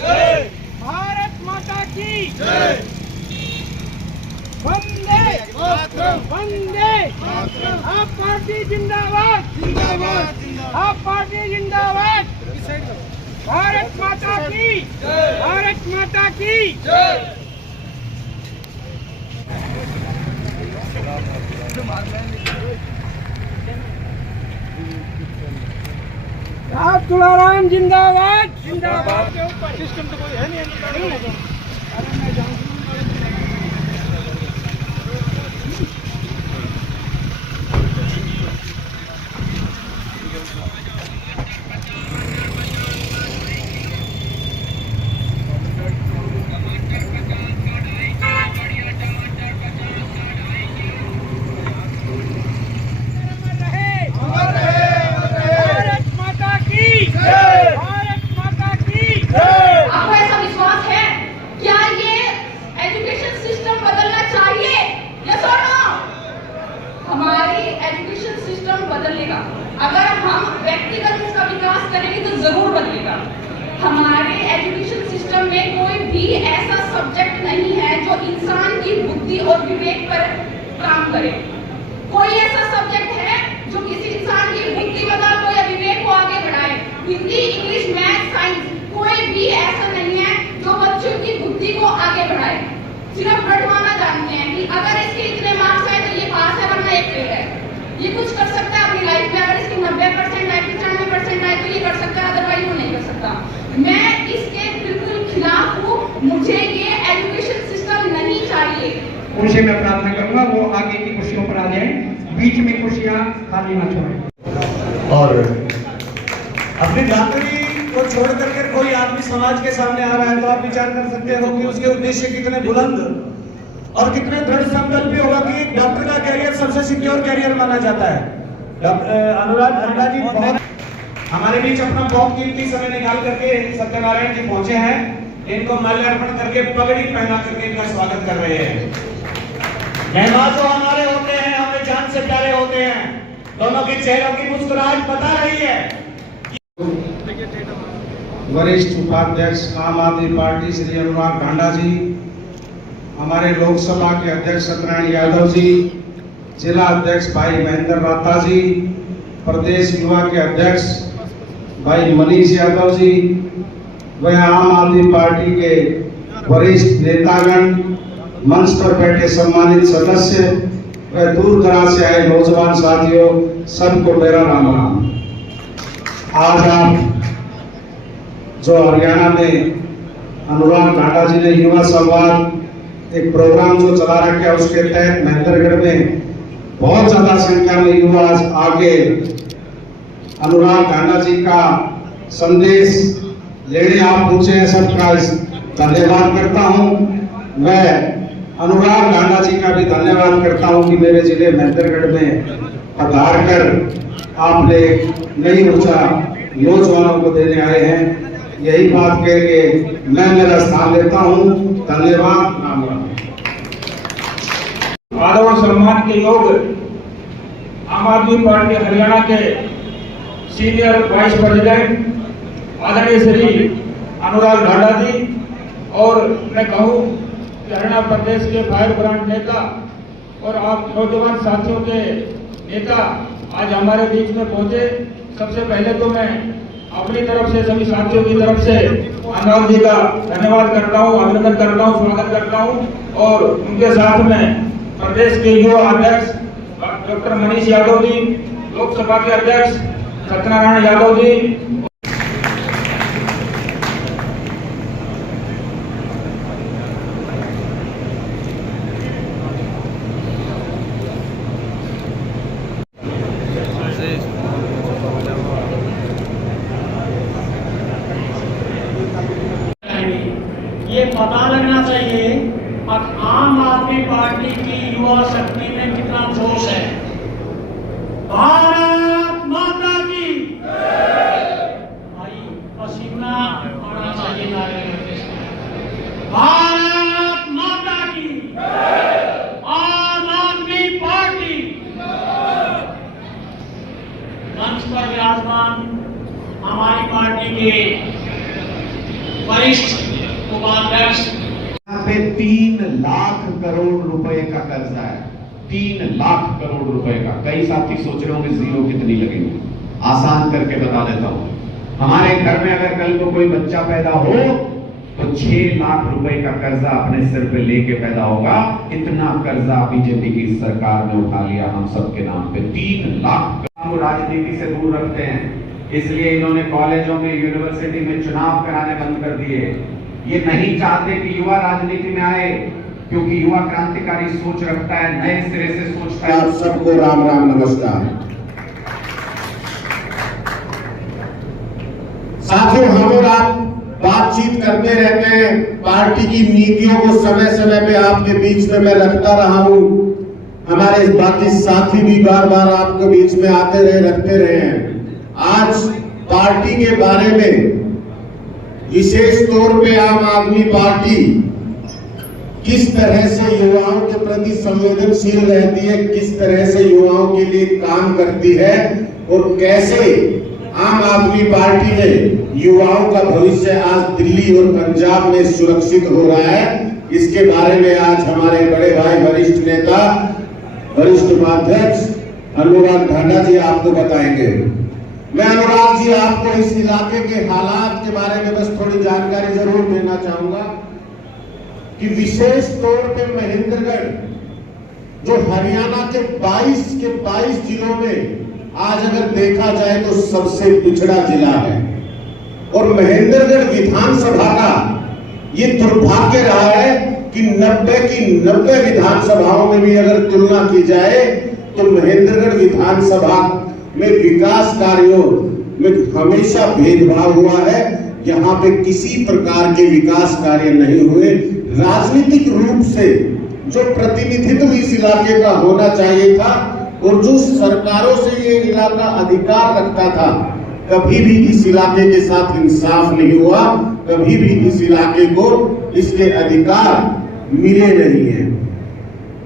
भारत माता की वंदे वंदे। आप पार्टी जिंदाबाद जिंदाबाद। आप पार्टी जिंदाबाद। भारत माता की भारत माता की। आप तुलाराम जिंदाबाद जिंदाबाद। सिस्टम तो कोई है नहीं। बदलेगा अगर हम व्यक्तिगत इसका विकास करेंगे तो जरूर बदलेगा। हमारे एजुकेशन सिस्टम में कोई भी ऐसा सब्जेक्ट नहीं है जो इंसान की बुद्धि और विवेक पर काम करे। कोई ऐसा सब्जेक्ट है जो किसी इंसान की बुद्धिमत्ता को या विवेक को आगे बढ़ाए? हिंदी, इंग्लिश, मैथ, साइंस, कोई भी ऐसा नहीं है जो बच्चों की बुद्धि को आगे बढ़ाए। सिर्फ रटवाना जानते हैं कि अगर इसके इतने मार्क्स आए तो ये पास है वरना एक फेल है। ये कुछ कर सकता है अपनी लाइफ में, अगर इसके 90% आए, 95% आए तो ये कर सकता है, अदरवाइज वो नहीं कर सकता। मैं इसके बिल्कुल खिलाफ हूँ। मुझे ये एजुकेशन सिस्टम नहीं चाहिए। उनसे मैं प्रार्थना करूंगा वो आगे की कुर्सियों पर आ जाएं, बीच में कुर्सियां खाली ना छोड़ें। और अपनी डॉक्टरी को छोड़ करके कोई आदमी समाज के सामने आ रहा है तो आप विचार कर सकते हो कि उसके उद्देश्य कितने बुलंद और कितने दृढ़ संकल्पी होगा कि डॉक्टर का कैरियर सबसे सिक्योर कैरियर माना जाता है। अनुराग ठांडा जी बहुत हमारे बीच अपना बहुत कीमती समय निकाल करके सत्यनारायण जी पहुंचे हैं। इनको माल्यार्पण करके पगड़ी पहना करके इनका स्वागत कर रहे हैं। मेहमान जो हमारे होते हैं हमें जान से प्यारे होते हैं। दोनों के चेहरों की मुस्कुराहट बता रही है। वरिष्ठ उपाध्यक्ष आम आदमी पार्टी श्री अनुराग ठांडा जी, हमारे लोकसभा के अध्यक्ष सत्यनारायण यादव जी, जिला अध्यक्ष भाई महेंद्र राता जी, प्रदेश युवा के अध्यक्ष भाई मनीष यादव जी, वह आम आदमी पार्टी के वरिष्ठ नेतागण, मंच पर बैठे सम्मानित सदस्य, वह दूर दराज से आए नौजवान साथियों, सबको मेरा राम राम। आज आप जो हरियाणा में अनुराग ठांडा जी ने युवा संवाद एक प्रोग्राम जो चला रखा है उसके तहत महेंद्रगढ़ में बहुत ज्यादा संख्या में युवा आगे अनुराग ठांडा जी का संदेश लेने आप पहुंचे हैं। सबका धन्यवाद करता हूं। मैं अनुराग ठांडा जी का भी धन्यवाद करता हूं कि मेरे जिले महेंद्रगढ़ में पधार कर आपने नई ऊर्जा नौजवानों को देने आए हैं। यही बात कह के मैं मेरा स्थान लेता हूं। धन्यवाद। राम राम। आदर और सम्मान के योग्य आम आदमी पार्टी हरियाणा के सीनियर वाइस प्रेसिडेंट आदरणीय श्री अनुराग ठांडा जी, और मैं कहूँ कि हरियाणा प्रदेश के फायर ब्रांड नेता और आप नौजवान साथियों के नेता आज हमारे बीच में पहुंचे। सबसे पहले तो मैं अपनी तरफ से सभी साथियों की तरफ से अनुराग जी का धन्यवाद करता हूँ, अभिनंदन करता हूँ, स्वागत करता हूँ। और उनके साथ में प्रदेश के युवा अध्यक्ष डॉक्टर मनीष यादव जी, लोकसभा के अध्यक्ष सत्यनारायण यादव जी, ये पता लगना चाहिए आम आदमी पार्टी की युवा शक्ति में कितना जोश है। भारत माता की भाई पसीना आना चाहिए नारे में। भारत माता की आम आदमी पार्टी। मंच पर विराजमान हमारी पार्टी के वरिष्ठ उपाध्यक्ष। यहाँ पे 3 लाख करोड़ रुपए का कर्जा है, 3 लाख करोड़ रुपए का। कई साथी सोच रहे होंगे जीरो कितनी लगेगी, आसान करके बता देता हूं। हमारे घर में अगर कल को कोई बच्चा पैदा हो तो 6 लाख रुपए का कर्जा अपने सिर पे लेके पैदा होगा। इतना कर्जा बीजेपी की सरकार ने उठा लिया हम सबके नाम पे, 3 लाख। हम राजनीति से दूर रखते हैं, इसलिए इन्होंने कॉलेजों में, यूनिवर्सिटी में चुनाव कराने बंद कर दिए। ये नहीं चाहते कि युवा राजनीति में आए, क्योंकि युवा क्रांतिकारी सोच रखता है, नए सिरे से सोचता है। आप सबको राम राम नमस्कार। साथियों, हम और आप बातचीत करते रहते हैं, पार्टी की नीतियों को समय समय पे आपके बीच में मैं रखता रहा हूं। हमारे बाकी साथी भी बार बार आपके बीच में आते रहे, रखते रहे हैं। आज पार्टी के बारे में विशेष तौर पे आम आदमी पार्टी किस तरह से युवाओं के प्रति संवेदनशील रहती है, किस तरह से युवाओं के लिए काम करती है और कैसे आम आदमी पार्टी में युवाओं का भविष्य आज दिल्ली और पंजाब में सुरक्षित हो रहा है, इसके बारे में आज हमारे बड़े भाई वरिष्ठ नेता, वरिष्ठ उपाध्यक्ष अनुराग ढांडा जी आपको बताएंगे। मैं अनुराग जी आपको इस इलाके के हालात के बारे में बस थोड़ी जानकारी जरूर देना चाहूंगा कि विशेष तौर पे महेंद्रगढ़ जो हरियाणा के 22 जिलों में आज अगर देखा जाए तो सबसे पिछड़ा जिला है और महेंद्रगढ़ विधानसभा का ये दुर्भाग्य रहा है कि 90 विधानसभाओं में भी अगर तुलना की जाए तो महेंद्रगढ़ विधानसभा में विकास कार्यों में हमेशा भेदभाव हुआ है। यहाँ पे किसी प्रकार के विकास कार्य नहीं हुए। राजनीतिक रूप से जो प्रतिनिधित्व इस इलाके का होना चाहिए था और जो सरकारों से ये इलाका अधिकार रखता था, कभी भी इस इलाके के साथ इंसाफ नहीं हुआ, कभी भी इस इलाके को इसके अधिकार मिले नहीं है।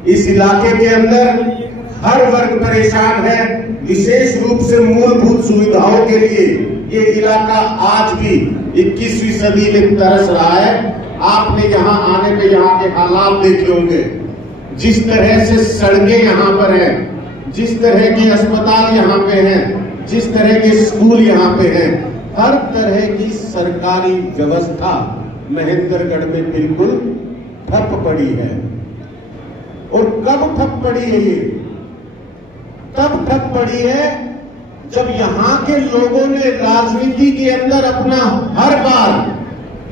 इस इलाके के अंदर हर वर्ग परेशान है, विशेष रूप से मूलभूत सुविधाओं के लिए ये इलाका आज भी 21वीं सदी में तरस रहा है। आपने यहाँ आने पे यहाँ के हालात देखे होंगे, जिस तरह से सड़कें यहाँ पर हैं, जिस तरह के अस्पताल यहाँ पे हैं, जिस तरह के स्कूल यहाँ पे हैं, हर तरह की सरकारी व्यवस्था महेंद्रगढ़ में बिल्कुल ठप पड़ी है। और कब ठप पड़ी है ये? तब ठप पड़ी है जब यहाँ के लोगों ने राजनीति के अंदर अपना हर बार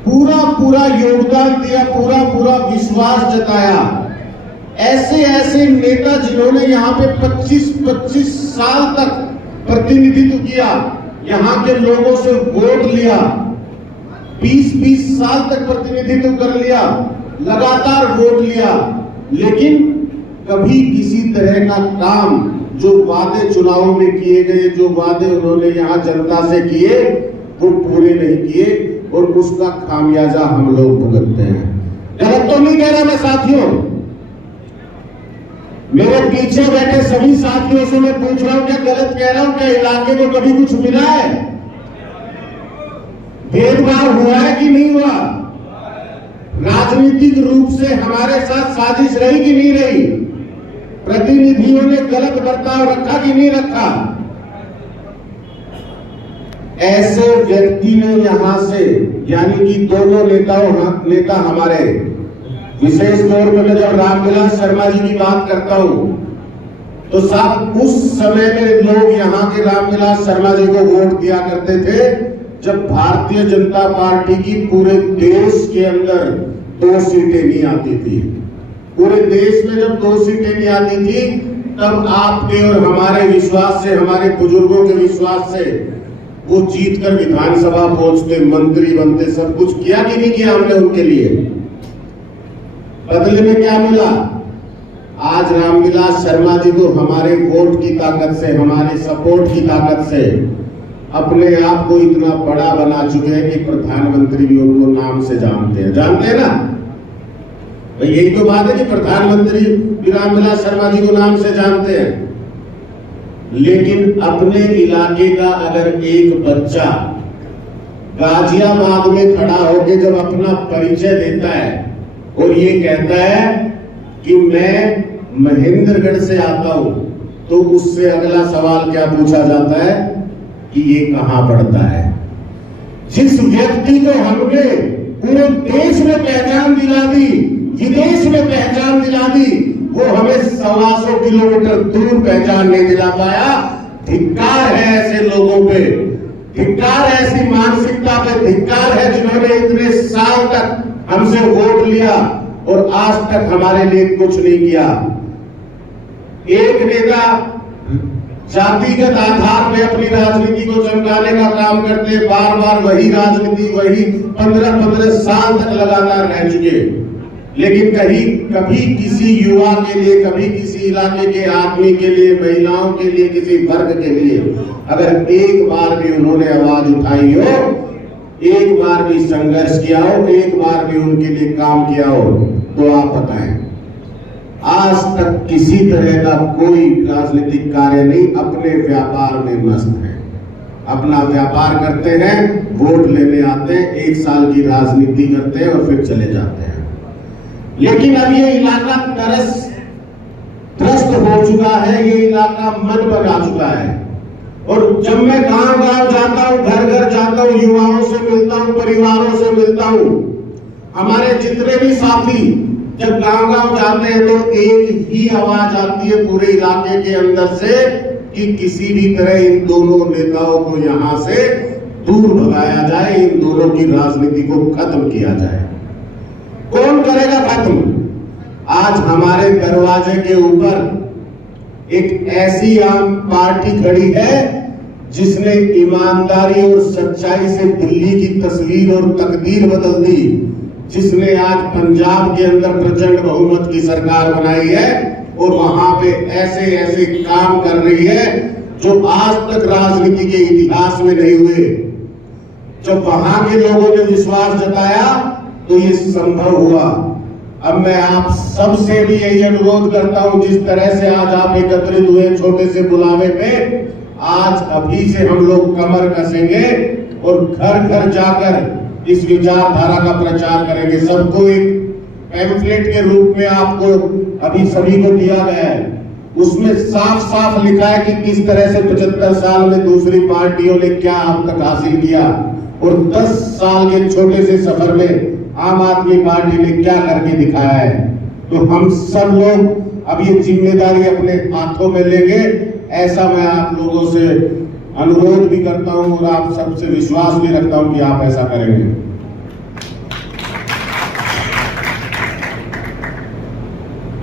पूरा योगदान दिया, पूरा विश्वास जताया। ऐसे नेता जिन्होंने यहाँ पे 25 साल तक प्रतिनिधित्व किया, यहाँ के लोगों से वोट लिया, 20 साल तक प्रतिनिधित्व कर लिया, लगातार वोट लिया, लेकिन कभी किसी तरह का काम, जो वादे चुनाव में किए गए, जो वादे उन्होंने यहाँ जनता से किए, वो पूरे नहीं किए और उसका खामियाजा हम लोग भुगतते हैं। गलत तो नहीं कह रहा मैं साथियों, मेरे पीछे बैठे सभी साथियों से मैं पूछ रहा हूं, क्या गलत कह रहा हूं? क्या इलाके को कभी कुछ मिला है? भेदभाव हुआ है कि नहीं हुआ? राजनीतिक रूप से हमारे साथ साजिश रही कि नहीं रही? प्रतिनिधियों ने गलत बर्ताव रखा कि नहीं रखा? ऐसे व्यक्ति ने यहां से, यानी कि दोनों नेता हमारे, विशेष तौर पर मैं जब रामविलास शर्मा जी की बात करता हूं तो साहब उस समय में लोग यहाँ के रामविलास शर्मा जी को वोट दिया करते थे जब भारतीय जनता पार्टी की पूरे देश के अंदर 2 सीटें नहीं आती थी। पूरे देश में जब 2 सीटें नहीं आती थी तब आपके और हमारे विश्वास से, हमारे बुजुर्गों के विश्वास से वो जीतकर विधानसभा पहुंचते, मंत्री बनते, सब कुछ किया कि नहीं किया हमने उनके लिए? बदले में क्या मिला? आज रामविलास शर्मा जी को हमारे वोट की ताकत से, हमारे सपोर्ट की ताकत से अपने आप को इतना बड़ा बना चुके हैं कि प्रधानमंत्री भी उनको नाम से जानते हैं। जानते हैं ना भाई, यही तो बात है कि प्रधानमंत्री भी रामविलास शर्मा जी को नाम से जानते हैं। लेकिन अपने इलाके का अगर एक बच्चा गाजियाबाद में खड़ा होकर जब अपना परिचय देता है और ये कहता है कि मैं महेंद्रगढ़ से आता हूं, तो उससे अगला सवाल क्या पूछा जाता है कि ये कहां पड़ता है। जिस व्यक्ति को हमने पूरे देश में पहचान दिला दी, विदेश में पहचान दिला दी, वो हमें 125 किलोमीटर दूर पहचान नहीं दिला पाया। धिक्कार है ऐसे लोगों पे, धिक्कार है ऐसी मानसिकता पे, धिक्कार है जिन्होंने इतने साल तक हमसे वोट लिया और आज तक हमारे लिए कुछ नहीं किया। एक नेता जातिगत आधार पे अपनी राजनीति को चमकाने का काम करते, बार बार वही राजनीति, वही 15-15 साल तक लगातार रह चुके, लेकिन कभी किसी युवा के लिए, कभी किसी इलाके के आदमी के लिए, महिलाओं के लिए, किसी वर्ग के लिए अगर एक बार भी उन्होंने आवाज उठाई हो, एक बार भी संघर्ष किया हो, एक बार भी उनके लिए काम किया हो, तो आप बताएं। आज तक किसी तरह का कोई राजनीतिक कार्य नहीं, अपने व्यापार में मस्त है, अपना व्यापार करते हैं, वोट लेने आते हैं, 1 साल की राजनीति करते हैं और फिर चले जाते हैं। लेकिन अब ये इलाका त्रस्त हो चुका है, ये इलाका मन बना चुका है। और जब मैं गांव-गांव जाता हूं, घर-घर जाता हूं, युवाओं से मिलता हूं, परिवारों से मिलता हूं, हमारे जितने भी साथी जब गांव-गांव जाते हैं तो एक ही आवाज आती है पूरे इलाके के अंदर से कि किसी भी तरह इन दोनों नेताओं को यहां से दूर भगाया जाए, इन दोनों की राजनीति को खत्म किया जाए। कौन करेगा खत्म? आज हमारे दरवाजे के ऊपर एक ऐसी आम पार्टी खड़ी है जिसने ईमानदारी और सच्चाई से दिल्ली की तस्वीर और तकदीर बदल दी, जिसने आज पंजाब के अंदर प्रचंड बहुमत की सरकार बनाई है और वहां पे ऐसे ऐसे काम कर रही है जो आज तक राजनीति के इतिहास में नहीं हुए। जब वहां के लोगों ने विश्वास जताया तो ये संभव हुआ। अब मैं आप सबसे भी यही अनुरोध करता हूं, जिस तरह से आज आप एकत्रित हुए छोटे से बुलावे पे, आज अभी से हम लोग कमर कसेंगे और घर घर जाकर इस विचारधारा का प्रचार करेंगे। सबको एक पैम्फलेट के रूप में आपको अभी सभी को दिया गया है, उसमें साफ साफ लिखा है कि किस तरह से 75 साल में दूसरी पार्टियों ने क्या अब तक हासिल किया और 10 साल के छोटे से सफर में आम आदमी पार्टी ने क्या करके दिखाया है। तो हम सब लोग अब ये जिम्मेदारी अपने हाथों में लेंगे, ऐसा मैं आप लोगों से अनुरोध भी करता हूं और आप सबसे विश्वास भी रखता हूं कि आप ऐसा करेंगे।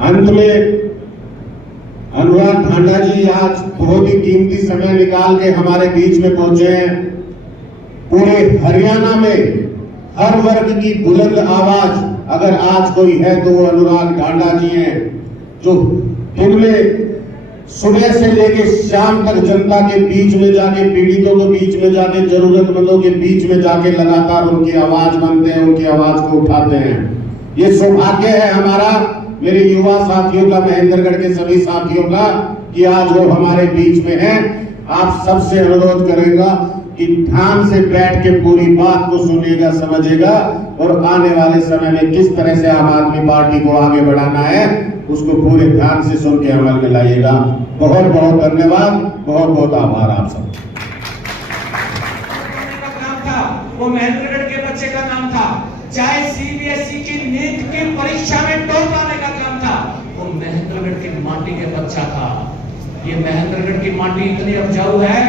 अंत में अनुराग ढांडा जी आज बहुत ही कीमती समय निकाल के हमारे बीच में पहुंचे हैं। पूरे हरियाणा में हर वर्ग की बुलंद आवाज अगर आज कोई है तो वो अनुराग ढांडा जी हैं, जो दिन में सुबह से लेकर शाम तक जनता के बीच में जाके, पीड़ितों के बीच में जाके, जरूरतमंदों के बीच में जाके लगातार उनकी आवाज बनते हैं, उनकी आवाज को उठाते हैं। ये सौभाग्य है हमारा, मेरे युवा साथियों का, महेंद्रगढ़ के सभी साथियों का, कि आज वो हमारे बीच में हैं। आप सबसे अनुरोध करेगा कि ध्यान से बैठ के पूरी बात को सुनिएगा, समझिएगा और आने वाले समय में किस तरह से आम आदमी पार्टी को आगे बढ़ाना है उसको पूरे ध्यान से सुन के अमल में लाइएगा। बहुत बहुत धन्यवाद, बहुत बहुत आभार आप सब। वो महेंद्रगढ़ के बच्चे का नाम था, चाहे सीबीएसई की नीट की परीक्षा में टॉप आने का काम था, वो महेंद्रगढ़ की माटी के बच्चा था। ये महेंद्रगढ़ की माटी इतनी उपजाऊ है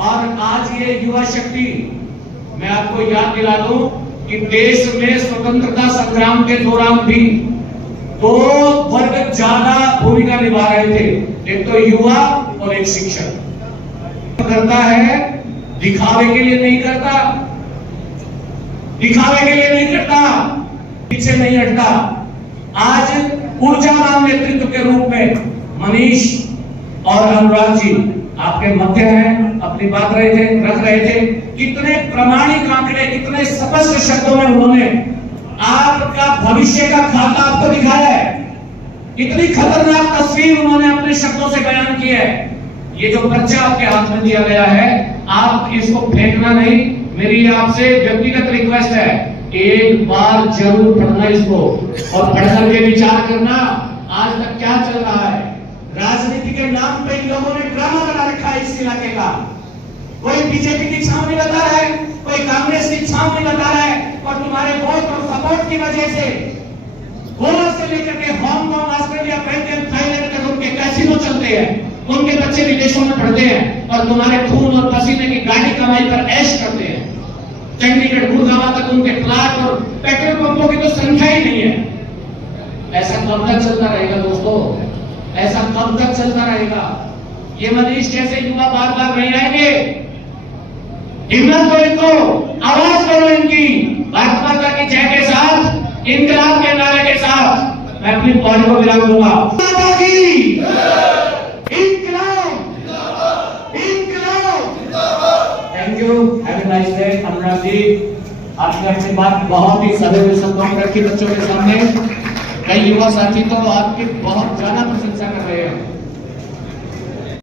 और आज ये युवा शक्ति, मैं आपको याद दिला दूं कि देश में स्वतंत्रता संग्राम के दौरान भी 2 वर्ग ज्यादा भूमिका निभा रहे थे, एक तो युवा और एक शिक्षक। करता है दिखावे के लिए नहीं करता, दिखावे के लिए नहीं करता, पीछे नहीं हटता। आज ऊर्जावान नेतृत्व के रूप में मनीष और अनुराग जी आपके मध्य हैं, अपनी बात रख रहे थे। कितने प्रामाणिक आंकड़े, कितने स्पष्ट शब्दों में उन्होंने आपका भविष्य का खाता आपको दिखाया है। कितनी खतरनाक तस्वीर उन्होंने अपने शब्दों से बयान की है। ये जो बच्चा आपके हाथ में दिया गया है, आप इसको फेंकना नहीं, मेरी आपसे व्यक्तिगत रिक्वेस्ट है, एक बार जरूर पढ़ना इसको और पढ़ करके विचार करना आज तक क्या चल रहा है। राजनीति के नाम पे इन लोगों ने ड्रामा बना रखा है इस इलाके का। कोई बीजेपी की छाव नहीं बता रहा है, कोई कांग्रेस की छाव नहीं बता रहा है, और तुम्हारे वोट और सपोर्ट की वजह से गोवा से लेकर के हांगकांग, ऑस्ट्रेलिया, बेल्जियम, थाईलैंड तक उनके कैसीनो चलते हैं, उनके बच्चे विदेशों में पढ़ते हैं और तुम्हारे खून और पसीने की गाड़ी कमाई पर ऐश करते हैं। चंडीगढ़, गुड़गांव तक उनके प्लाट और पेट्रोल पंपों की तो संख्या ही नहीं है। ऐसा कब तक चलता रहेगा दोस्तों? ऐसा कब तक चलता रहेगा? ये मनीष जैसे युवा बार बार नहीं आएंगे। हिम्मत दो इनको, आवाज करो इनकी। भारत माता की जय के साथ, इनकलाब के नारे के साथ मैं अपनी बॉडी को विराम दूंगा। माता की इनकलाब, इनकलाब। Thank you, have a nice day. Anurag ji, आपने अपनी बात बहुत ही सदैव शब्दों में रखी बच्चों के सामने। कई युवा साथी तो आपकी बहुत ज्यादा प्रशंसा कर रहे हैं।